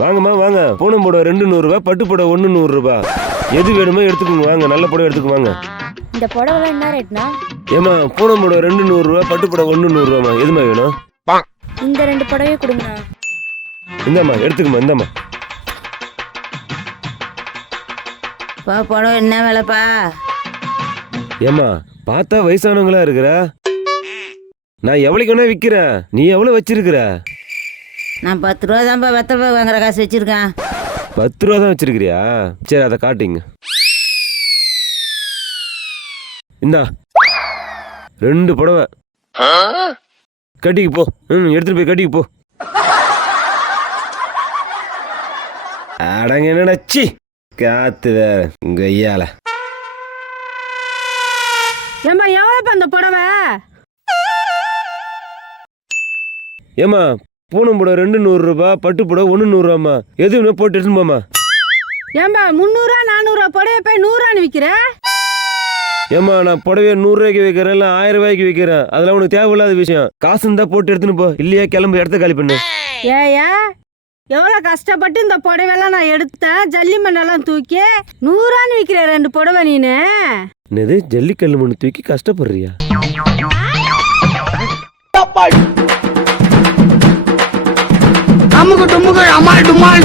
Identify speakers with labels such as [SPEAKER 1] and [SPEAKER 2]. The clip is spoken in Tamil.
[SPEAKER 1] வாங்கம்மா வாங்க. பூனம் புடவை ரெண்டு நூறுரூவா பட்டு புடவை ஒன்று நூறுரூபா எது வேணுமோ எடுத்துக்கோங்க வாங்க. நல்ல புடவை எடுத்துக்கு வாங்க.
[SPEAKER 2] இந்த புடவைலாம் என்ன ரேட்னா
[SPEAKER 1] ஏம்மா பூனம் புடவை ரெண்டு நூறுரூவா பட்டு புடவை ஒன்று நூறுரூவாம்மா எதுமா வேணும்?
[SPEAKER 2] இந்த ரெண்டு புடவையும் கொடுங்கண்ணா.
[SPEAKER 1] இந்தாம்மா எடுத்துக்கம்மா இந்தாம்மா.
[SPEAKER 3] பா புடவை என்ன விலைப்பா?
[SPEAKER 1] ஏம்மா பார்த்தா வயசானவங்களா இருக்கிற? நான் எவ்வளோக்கு வேணா விற்கிறேன் நீ எவ்வளோ வச்சிருக்கிற?
[SPEAKER 3] நான் பத்து ரூபா தான்ப்பா வெத்தலை வாங்குற காசு வச்சிருக்கேன்.
[SPEAKER 1] பத்து ரூபா தான் வச்சிருக்கிறியா? சரி அதை காட்டுங்க. இந்தா ரெண்டு புடவை. கட்டிக்கு போ. ம் எடுத்துட்டு போய் கட்டிக்கு போ. அடங்க என்னடா சி. காத்து வேற உங்க ஐயால
[SPEAKER 4] ஏம்மா எவ்வளோப்பா அந்த புடவை?
[SPEAKER 1] ஏம்மா பூனம் புடவை ரெண்டு நூறுரூபா பட்டு புடவை ஒன்று நூறுரூவாம்மா எது வேணும் போட்டு எடுத்துன்னு போம்மா.
[SPEAKER 4] ஏம்பா முந்நூறுரூவா நானூறுரூவா புடவை போய் நூறுரூவான்னு விற்கிற
[SPEAKER 1] ஏம்மா நான் புடவைய நூறுரூவாய்க்கு வைக்கிறேன் இல்லை ஆயிரம் ரூபாய்க்கு வைக்கிறேன். அதெல்லாம் உனக்கு தேவையில்லாத விஷயம். காசு இருந்தா போட்டு எடுத்துன்னு போ. இல்லையா கிளம்பு இடத்த காலி பண்ணு.
[SPEAKER 4] ஏயா எவ்வளோ கஷ்டப்பட்டு இந்த புடவையெல்லாம் நான் எடுத்தேன்? ஜல்லி மண்ணெல்லாம் தூக்கி நூறான்னு விற்கிற ரெண்டு புடவை நீனு.
[SPEAKER 1] என்னது ஜல்லிக்கல்லு மண்ணு தூக்கி கஷ்டப்படுறியா?
[SPEAKER 5] డుమ్ముకు డుమ్ముకు అమ్మాయి డుమ్మాయి